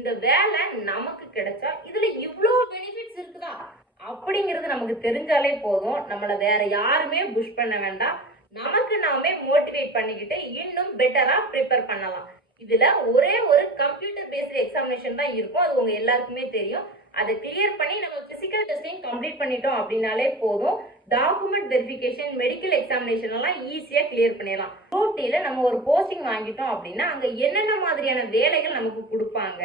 இந்த வேலை நமக்கு கிடைச்சா இதுல இவ்ளோ பெனிஃபிட்ஸ் இருக்குதா அப்படிங்கிறது நமக்கு தெரிஞ்சாலே போதும். நம்மள வேற யாருமே புஷ் பண்ண வேண்டாம். நமக்கு நாமே மோட்டிவேட் பண்ணிக்கிட்டு இன்னும் பெட்டரா ப்ரிப்பேர் பண்ணலாம். இதுல ஒரே ஒரு கம்ப்யூட்டர் பேஸ்டு எக்ஸாமினேஷன் தான் இருக்கும். அது உங்க எல்லாருக்குமே தெரியும். அதை கிளியர் பண்ணி நம்ம பிசிக்கல் டெஸ்டிங் கம்ப்ளீட் பண்ணிட்டோம் அப்படின்னாலே போதும். டாக்குமெண்ட் வெரிஃபிகேஷன், மெடிக்கல் எக்ஸாமினேஷன் எல்லாம் ஈஸியா கிளியர் பண்ணிடலாம். குரூப் டில நம்ம ஒரு போஸ்டிங் வாங்கிட்டோம் அப்படின்னா அங்க என்னென்ன மாதிரியான வேலைகள் நமக்கு கொடுப்பாங்க,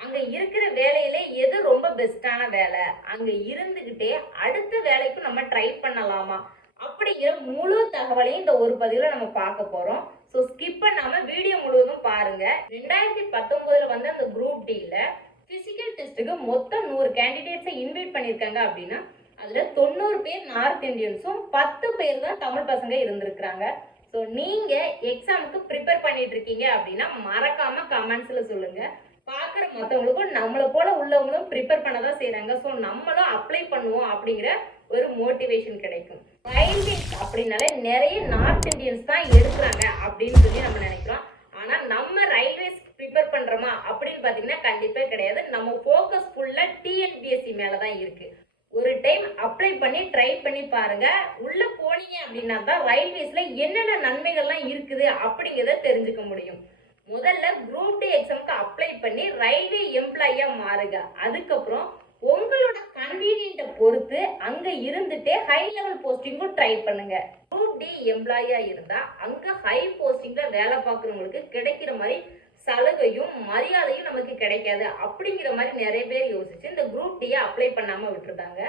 அங்க இருக்கிற வேலையிலே எது ரொம்ப பெஸ்டான வேலை, அங்க இருந்துகிட்டே அடுத்த வேலைக்கும் நம்ம ட்ரை பண்ணலாமா அப்படிங்கிற முழு தகவலையும் இந்த ஒரு பதிவுல நம்ம பார்க்க போறோம். ஸோ ஸ்கிப் பண்ணாம வீடியோ முழுவதும் பாருங்க. 2019 வந்து அந்த குரூப் டில பிசிக்கல் டெஸ்ட்டுக்கு மொத்தம் 100 கேண்டிடேட்ஸை இன்வைட் பண்ணியிருக்காங்க அப்படின்னா அதுல 90 பேர் நார்த் இந்தியன்ஸும் 10 பேர் தான் தமிழ் பசங்க இருந்திருக்கிறாங்க. ஸோ நீங்க எக்ஸாமுக்கு ப்ரிப்பேர் பண்ணிட்டு இருக்கீங்க அப்படின்னா மறக்காம கமெண்ட்ஸ்ல சொல்லுங்க. பார்க்குற மற்றவங்களுக்கும் நம்மளை போல உள்ளவங்களும் ப்ரிப்பேர் பண்ண தான் செய்கிறாங்க. ஸோ நம்மளும் அப்ளை பண்ணுவோம் அப்படிங்கிற ஒரு மோட்டிவேஷன் கிடைக்கும். ரயில்வேஸ் அப்படின்னாலே நிறைய நார்த் இந்தியன்ஸ் தான் எடுக்கிறாங்க அப்படின்னு சொல்லி நம்ம நினைக்கிறோம். ஆனால் நம்ம ரயில்வேஸ் ப்ரிப்பேர் பண்ணுறோமா அப்படின்னு பார்த்தீங்கன்னா கண்டிப்பாக கிடையாது. நம்ம ஃபோக்கஸ் ஃபுல்லாக டிஎன்பிஎஸ்சி மேலே தான் இருக்குது. ஒரு டைம் அப்ளை பண்ணி ட்ரை பண்ணி பாருங்க. உள்ள போனீங்க அப்படின்னா தான் ரயில்வேஸ்ல என்னென்ன நன்மைகள்லாம் இருக்குது அப்படிங்கிறத தெரிஞ்சுக்க முடியும். முதல்ல குரூப் டி எக்ஸாமுக்கு அப்ளை பண்ணி ரயில்வே எம்ப்ளாயியா மாறுங்க. அதுக்கப்புறம் உங்களோட கன்வீனியன்ட்டை பொறுத்து அங்க இருந்துட்டே ஹை லெவல் போஸ்டிங்கும் ட்ரை பண்ணுங்க. குரூப் டி எம்ப்ளாயியா இருந்தா அங்க ஹை போஸ்டிங்ல வேலை பார்க்குறவங்களுக்கு கிடைக்கிற மாதிரி சலுகையும் மரியாதையும் நமக்கு கிடைக்காது அப்படிங்கிற மாதிரி நிறைய பேர் யோசிச்சு இந்த குரூப் டியை அப்ளை பண்ணாம விட்டுருந்தாங்க.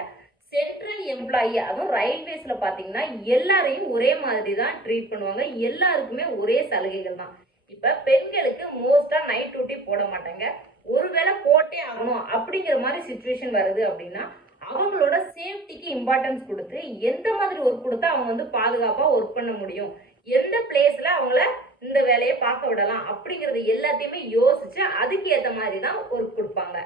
சென்ட்ரல் எம்ப்ளாயி, அதுவும் ரயில்வேஸ்ல பாத்தீங்கன்னா எல்லாரையும் ஒரே மாதிரி தான் ட்ரீட் பண்ணுவாங்க. எல்லாருக்குமே ஒரே சலுகைகள் தான். இப்ப பெண்களுக்கு மோஸ்டா நைட் டியூட்டி போட மாட்டாங்க. ஒருவேளை போட்டே ஆகணும் அப்படிங்கிற மாதிரி சிச்சுவேஷன் வருது அப்படின்னா அவங்களோட சேஃப்டிக்கு இம்பார்ட்டன்ஸ் கொடுத்து எந்த மாதிரி ஒர்க் கொடுத்தா அவங்க வந்து பாதுகாப்பா ஒர்க் பண்ண முடியும், எந்த பிளேஸ்ல அவங்கள இந்த வேலையை பார்க்க விடலாம் அப்படிங்கறது எல்லாத்தையுமே யோசிச்சு அதுக்கு ஏற்ற மாதிரி தான் ஒர்க் கொடுப்பாங்க.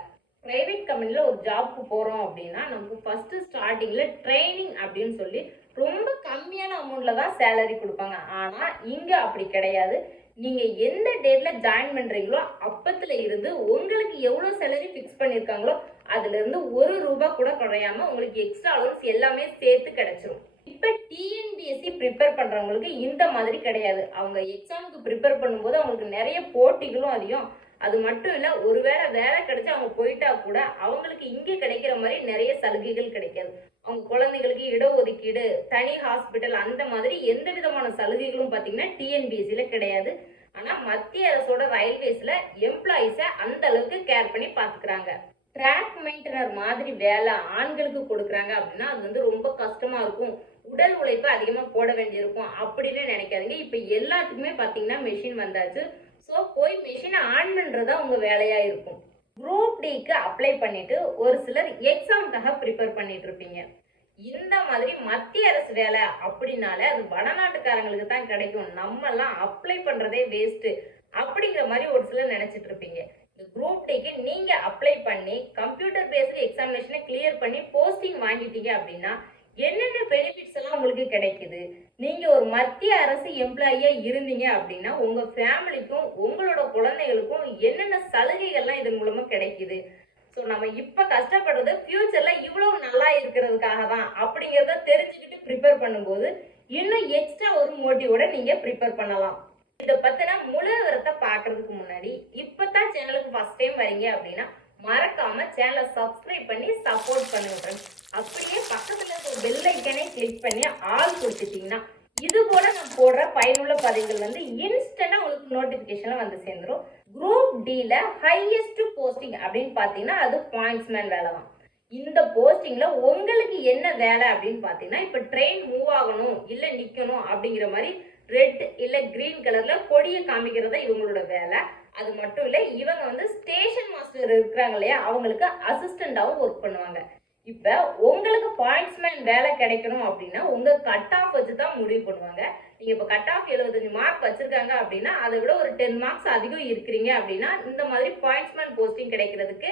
பிரைவேட் கம்பெனில ஒரு ஜாப்க்கு போறோம் அப்படின்னா நமக்கு ஃபர்ஸ்ட் ஸ்டார்டிங்ல ட்ரைனிங் அப்படின்னு சொல்லி ரொம்ப கம்மியான அமௌண்ட்ல தான் சேலரி கொடுப்பாங்க. ஆனா இங்க அப்படி கிடையாது. நீங்க எந்த டேட்ல ஜாயின் பண்றீங்களோ அப்பத்துல இருந்து உங்களுக்கு எவ்வளவு சேலரி ஃபிக்ஸ் பண்ணிருக்காங்களோ அதுல இருந்து ₹1 கூட குறையாம உங்களுக்கு எக்ஸ்ட்ரா அலவன்ஸ் எல்லாமே சேர்த்து கிடைச்சிரும். இப்ப டிஎன்பிஎஸ்சி ப்ரிப்பேர் பண்றவங்களுக்கு இந்த மாதிரி கிடையாது. அவங்க எக்ஸாமுக்கு ப்ரிப்பேர் பண்ணும்போது அவங்களுக்கு நிறைய போட்டிகளும் அதிகம். அது மட்டும் இல்ல, ஒருவேளை வேலை கிடைச்சு அவங்க போயிட்டா கூட அவங்களுக்கு இங்க கிடைக்கிற மாதிரி நிறைய சலுகைகள் கிடைக்காது. அவங்க குழந்தைகளுக்கு இடஒதுக்கீடு, தனி ஹாஸ்பிட்டல், அந்த மாதிரி எந்த விதமான சலுகைகளும் பாத்தீங்கன்னா டிஎன்பிஎஸ்சில கிடையாது. ஆனா மத்திய அரசோட ரயில்வேஸ்ல எம்ப்ளாயிஸ அந்த அளவுக்கு கேர் பண்ணி பாத்துக்கிறாங்க. ட்ராக் மெயின்டனர் மாதிரி வேலை ஆண்களுக்கு கொடுக்குறாங்க அப்படின்னா அது வந்து ரொம்ப கஷ்டமா இருக்கும், உடல் உழைப்பு அதிகமா போட வேண்டியிருக்கும் அப்படின்னு நினைக்காதீங்க. இப்ப எல்லாத்துக்குமே பாத்தீங்கன்னா மெஷின் வந்தாச்சு. ஸோ போய் மெஷினை ஆன் பண்றதா உங்க வேலையா இருக்கும். குரூப் டிக்கு அப்ளை பண்ணிட்டு ஒரு சிலர் எக்ஸாமுக்காக ப்ரிப்பேர் பண்ணிட்டு இருப்பீங்க. இந்த மாதிரி மத்திய அரசு வேலை அப்படின்னாலே அது வடநாட்டுக்காரங்களுக்கு தான் கிடைக்கும், நம்ம எல்லாம் அப்ளை பண்றதே வேஸ்ட் அப்படிங்கிற மாதிரி ஒரு சிலர் நினைச்சிட்டு இருப்பீங்க. இந்த குரூப் டிக்கு நீங்க அப்ளை பண்ணி கம்ப்யூட்டர் பேஸ்டு எக்ஸாமினேஷனை கிளியர் பண்ணி போஸ்டிங் வாங்கிட்டீங்க அப்படின்னா என்னென்ன பெனிஃபிட்ஸ் எல்லாம் உங்களுக்கு கிடைக்குது, நீங்க ஒரு மத்திய அரசு எம்ப்ளாயியா இருந்தீங்க அப்படின்னா உங்க ஃபேமிலிக்கும் உங்களோட குழந்தைகளுக்கும் என்னென்ன சலுகைகள்லாம் இதன் மூலமா கிடைக்குது. ஸோ நம்ம இப்ப கஷ்டப்படுறது ஃபியூச்சர்ல இவ்வளவு நல்லா இருக்கிறதுக்காக தான் அப்படிங்கிறத தெரிஞ்சுக்கிட்டு ப்ரிப்பேர் பண்ணும்போது இன்னும் எக்ஸ்ட்ரா ஒரு மோட்டிவோட நீங்க ப்ரிப்பேர் பண்ணலாம். இதை பத்தின முழு விவரத்தை பாக்குறதுக்கு முன்னாடி இப்பதான் சேனலுக்கு ஃபர்ஸ்ட் டைம் வரீங்க அப்படின்னா மறக்காம சேனலை சப்ஸ்கிரைப் பண்ணி சப்போர்ட் பண்ணுங்க. அப்படியே பக்கத்துல இருக்க பெல் ஐக்கனை கிளிக் பண்ணி ஆல் கொடுத்துட்டீங்கன்னா இது போல நான் போடுற பயனுள்ள பதிவுகள் வந்து இன்ஸ்டன்டா உங்களுக்கு நோட்டிபிகேஷன்ல வந்து சேர்ந்துரும். குரூப் டில ஹையஸ்ட் போஸ்டிங் அப்படின்னு பாத்தீங்கன்னா அது பாயிண்ட்ஸ்மேன் வேலை தான். இந்த போஸ்டிங்ல உங்களுக்கு என்ன வேலை அப்படின்னு பாத்தீங்கன்னா இப்ப ட்ரெயின் மூவ் ஆகணும் இல்ல நிக்கணும் அப்படிங்கிற மாதிரி ரெட் இல்ல கிரீன் கலர்ல கொடியை காமிக்கிறதா இவங்களோட வேலை. அது மட்டும் இல்ல, இவங்க வந்து ஸ்டேஷன் மாஸ்டர் இருக்கிறாங்க இல்லையா, அவங்களுக்கு அசிஸ்டண்டாவும் ஒர்க் பண்ணுவாங்க. இப்ப உங்களுக்கு பாயிண்ட்ஸ்மேன் வேலை கிடைக்கணும் அப்படின்னா உங்க கட் ஆஃப் வச்சு தான் முடிவு பண்ணுவாங்க. நீங்க இப்ப கட் ஆஃப் 75 மார்க் வச்சிருக்காங்க அப்படின்னா அதை விட ஒரு 10 மார்க்ஸ் அதிகம் இருக்கிறீங்க அப்படின்னா இந்த மாதிரி பாயிண்ட்ஸ்மேன் போஸ்டிங் கிடைக்கிறதுக்கு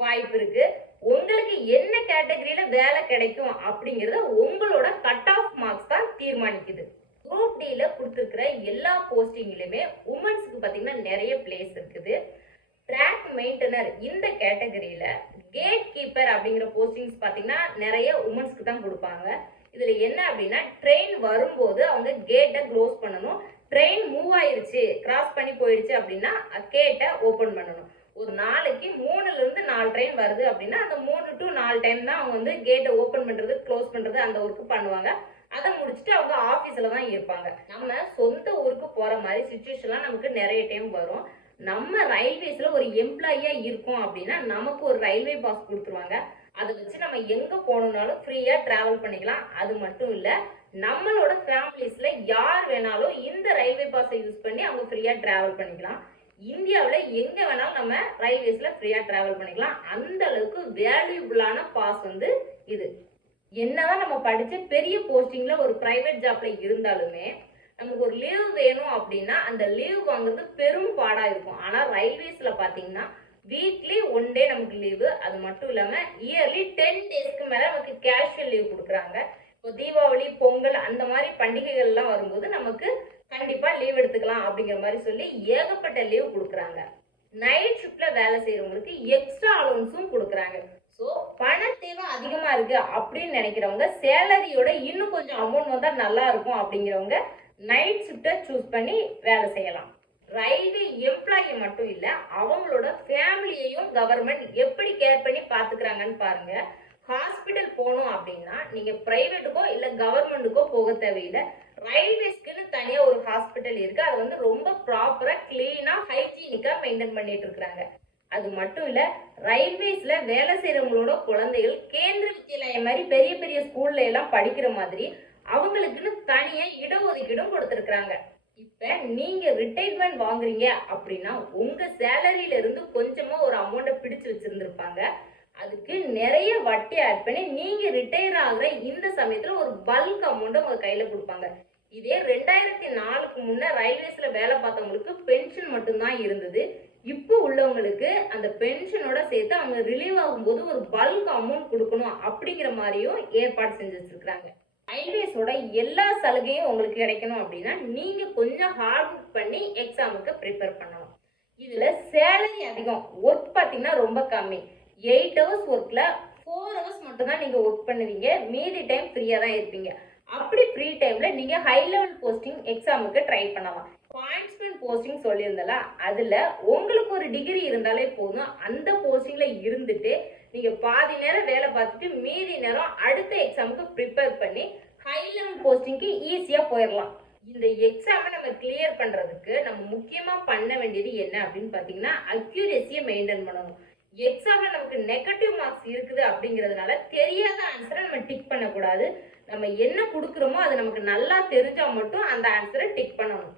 வாய்ப்பு இருக்கு. உங்களுக்கு என்ன கேட்டகரியில வேலை கிடைக்கும் அப்படிங்கறத உங்களோட கட் ஆஃப் மார்க்ஸ் தான் தீர்மானிக்குது. குரூப் டில கொடுத்துருக்கிற எல்லா போஸ்டிங்லயுமே உமன்ஸ்க்கு பாத்தீங்கன்னா நிறைய பிளேஸ் இருக்குது. ட்ராக் மெயின்டெனர் இந்த கேட்டகரியில கேட் கீப்பர் அப்படிங்கிற போஸ்டிங்ஸ் பார்த்தீங்கன்னா நிறைய உமன்ஸ்க்கு தான் கொடுப்பாங்க. இதுல என்ன அப்படின்னா ட்ரெயின் வரும்போது அவங்க கேட்டை க்ளோஸ் பண்ணணும். ட்ரெயின் மூவ் ஆயிருச்சு, கிராஸ் பண்ணி போயிடுச்சு அப்படின்னா கேட்டை ஓப்பன் பண்ணணும். ஒரு நாளைக்கு 3ல இருந்து 4 ட்ரெயின் வருது அப்படின்னா அந்த 3 to 4 டைம் தான் அவங்க வந்து கேட்டை ஓப்பன் பண்றது க்ளோஸ் பண்றது அந்த ஒர்க்கு பண்ணுவாங்க. அதை முடிச்சுட்டு அவங்க ஆஃபீஸில் தான் இருப்பாங்க. நம்ம சொந்த ஊருக்கு போகிற மாதிரி சுச்சுவேஷன்லாம் நமக்கு நிறைய டைம் வரும். நம்ம ரயில்வேஸில் ஒரு எம்ப்ளாயியாக இருக்கோம் அப்படின்னா நமக்கு ஒரு ரயில்வே பாஸ் கொடுத்துருவாங்க. அதை வச்சு நம்ம எங்கே போகணுன்னாலும் ஃப்ரீயாக ட்ராவல் பண்ணிக்கலாம். அது மட்டும் இல்லை, நம்மளோட ஃபேமிலிஸில் யார் வேணாலும் இந்த ரயில்வே பாஸை யூஸ் பண்ணி அவங்க ஃப்ரீயாக ட்ராவல் பண்ணிக்கலாம். இந்தியாவில் எங்கே வேணாலும் நம்ம ரயில்வேஸில் ஃப்ரீயாக ட்ராவல் பண்ணிக்கலாம். அந்த அளவுக்கு வேல்யூபிளான பாஸ் வந்து இது. என்னதான் நம்ம படிச்சு பெரிய போஸ்டிங்ல ஒரு பிரைவேட் ஜாப்ல இருந்தாலுமே நமக்கு ஒரு லீவ் வேணும் அப்படின்னா அந்த லீவ் வாங்குறது பெரும் பாடா இருக்கும். ஆனா ரயில்வேஸ்ல பாத்தீங்கன்னா வீக்லி 1 டே நமக்கு லீவு. அது மட்டும் இல்லாம இயர்லி 10 டேஸ்க்கு மேல நமக்கு கேஷுவல் லீவ் கொடுக்குறாங்க. இப்போ தீபாவளி, பொங்கல் அந்த மாதிரி பண்டிகைகள் எல்லாம் வரும்போது நமக்கு கண்டிப்பா லீவ் எடுத்துக்கலாம் அப்படிங்கிற மாதிரி சொல்லி ஏகப்பட்ட லீவ் கொடுக்குறாங்க. நைட் ஷிப்ட்ல வேலை செய்யறவங்களுக்கு எக்ஸ்ட்ரா அலோன்ஸும் கொடுக்குறாங்க. ஸோ பண தேவை அதிகமாக இருக்குது அப்படின்னு நினைக்கிறவங்க, சேலரியோட இன்னும் கொஞ்சம் அமௌண்ட் வந்தால் நல்லா இருக்கும் அப்படிங்கிறவங்க நைட் ஷிஃப்ட்டை சூஸ் பண்ணி வேலை செய்யலாம். ரயில்வே எம்ப்ளாயி மட்டும் இல்லை, அவங்களோட ஃபேமிலியையும் கவர்மெண்ட் எப்படி கேர் பண்ணி பார்த்துக்கிறாங்கன்னு பாருங்க. ஹாஸ்பிட்டல் போகணும் அப்படின்னா நீங்கள் ப்ரைவேட்டுக்கோ இல்லை கவர்மெண்ட்டுக்கோ போக தேவையில்லை. ரயில்வேஸ்க்குன்னு தனியாக ஒரு ஹாஸ்பிட்டல் இருக்குது. அது வந்து ரொம்ப ப்ராப்பராக க்ளீனாக ஹைஜீனிக்காக மெயின்டைன் பண்ணிட்டு இருக்கிறாங்க. அது மட்டும் இல்ல, ரயில்வேஸ்ல வேலை செய்யறவங்களோட குழந்தைகள் கேந்திர வித்யாலயம் மாதிரி பெரிய பெரிய ஸ்கூல்ல எல்லாம் படிக்கிற மாதிரி அவங்களுக்குன்னு தனியா இடஒதுக்கீடும் கொடுத்துருக்காங்க. இப்ப நீங்க ரிட்டைர்மெண்ட் வாங்குறீங்க அப்படின்னா உங்க சேலரியில இருந்து கொஞ்சமா ஒரு அமௌண்ட்டை பிடிச்சு வச்சிருந்திருப்பாங்க. அதுக்கு நிறைய வட்டி ஆட் பண்ணி நீங்க ரிட்டையர் ஆகுற இந்த சமயத்துல ஒரு பல்க் அமௌண்ட் உங்க கையில கொடுப்பாங்க. இதே 2004க்கு முன்ன ரயில்வேஸ்ல வேலை பார்த்தவங்களுக்கு பென்ஷன் மட்டும்தான் இருந்தது. இப்போ உள்ளவங்களுக்கு அந்த பென்ஷனோட சேர்த்து அவங்க ரிலீவ் ஆகும்போது ஒரு பல்க் அமௌண்ட் கொடுக்கணும் அப்படிங்கிற மாதிரியும் ஏற்பாடு செஞ்சு வச்சிருக்காங்க. ரயில்வேஸோட எல்லா சலுகையும் உங்களுக்கு கிடைக்கணும் அப்படின்னா நீங்க கொஞ்சம் ஹார்ட் ஒர்க் பண்ணி எக்ஸாமுக்கு ப்ரிப்பேர் பண்ணணும். இதுல சேலரி அதிகம், ஒர்க் பார்த்தீங்கன்னா ரொம்ப கம்மி. 8 ஹவர்ஸ் ஒர்க்ல 4 ஹவர்ஸ் மட்டும் தான் நீங்க ஒர்க் பண்ணுவீங்க. மீதி டைம் ஃப்ரீயா தான் இருப்பீங்க. அப்படி ஃப்ரீ டைம்ல நீங்க ஹை லெவல் போஸ்டிங் எக்ஸாமுக்கு ட்ரை பண்ணலாம். பாயிண்ட்ஸ்மெண்ட் போஸ்டிங் சொல்லியிருந்தால அதுல உங்களுக்கு ஒரு டிகிரி இருந்தாலே போதும். அந்த போஸ்டிங்ல இருந்துட்டு நீங்க பாதி நேரம் வேலை பார்த்துட்டு மீதி நேரம் அடுத்த எக்ஸாமுக்கு ப்ரிப்பேர் பண்ணி ஹை லெவல் போஸ்டிங்க்கு ஈஸியா போயிடலாம். இந்த எக்ஸாமை நம்ம கிளியர் பண்றதுக்கு நம்ம முக்கியமா பண்ண வேண்டியது என்ன அப்படின்னு பாத்தீங்கன்னா அக்யூரேசியை மெயின்டைன் பண்ணணும். எக்ஸாம்ல நமக்கு நெகட்டிவ் மார்க்ஸ் இருக்குது அப்படிங்கிறதுனால தெரியாத ஆன்சரை நம்ம டிக் பண்ணக்கூடாது. நம்ம என்ன கொடுக்குறோமோ அது நமக்கு நல்லா தெரிஞ்சா மட்டும் அந்த ஆன்சரை டிக் பண்ணணும்.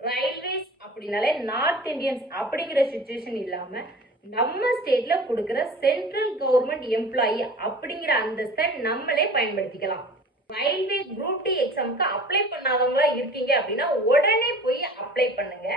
ரயில்வேஸ் அப்படின்னாலே நார்த் இந்தியன்ஸ் அப்படிங்கிற சுச்சுவேஷன் இல்லாம நம்ம ஸ்டேட்ல கொடுக்குற சென்ட்ரல் கவர்மெண்ட் எம்ப்ளாயி அப்படிங்கிற அந்தஸ்தை நம்மளே பயன்படுத்திக்கலாம். ரயில்வே குரூப் டி எக்ஸாமுக்கு அப்ளை பண்ணாதவங்களா இருக்கீங்க அப்படின்னா உடனே போய் அப்ளை பண்ணுங்க.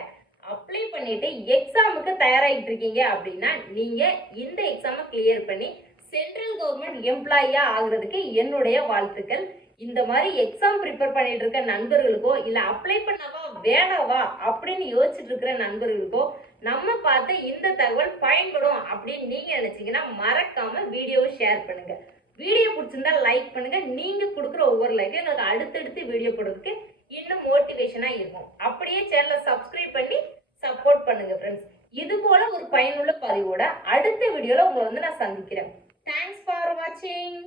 அப்ளை பண்ணிட்டு எக்ஸாமுக்கு தயாராகிட்டு இருக்கீங்க அப்படின்னா நீங்க இந்த எக்ஸாமை கிளியர் பண்ணி சென்ட்ரல் கவர்மெண்ட் எம்ப்ளாயியா ஆகுறதுக்கு என்னுடைய வாழ்த்துக்கள். இந்த மாதிரி எக்ஸாம் ப்ரிப்பேர் பண்ணிட்டு இருக்க நண்பர்களுக்கோ இல்ல அப்ளை பண்ணவா வேணாவா அப்படின்னு யோசிச்சுட்டு இருக்கிற நண்பர்களுக்கோ நம்ம பார்த்த இந்த தகவல் பயன்படும் அப்படின்னு நீங்க நினைச்சீங்கன்னா மறக்காம வீடியோவை ஷேர் பண்ணுங்க. வீடியோ பிடிச்சிருந்தா லைக் பண்ணுங்க. நீங்க கொடுக்குற ஒவ்வொரு லைக்கும் எங்களுக்கு அடுத்தடுத்து வீடியோ போடுறதுக்கு இன்னும் மோட்டிவேஷனா இருக்கும். அப்படியே சேனலை சப்ஸ்கிரைப் பண்ணி சப்போர்ட் பண்ணுங்க ஃப்ரெண்ட்ஸ். இது போல ஒரு பயனுள்ள பதிவோட அடுத்த வீடியோல உங்களை வந்து நான் சந்திக்கிறேன். தேங்க்ஸ் ஃபார் வாட்சிங்.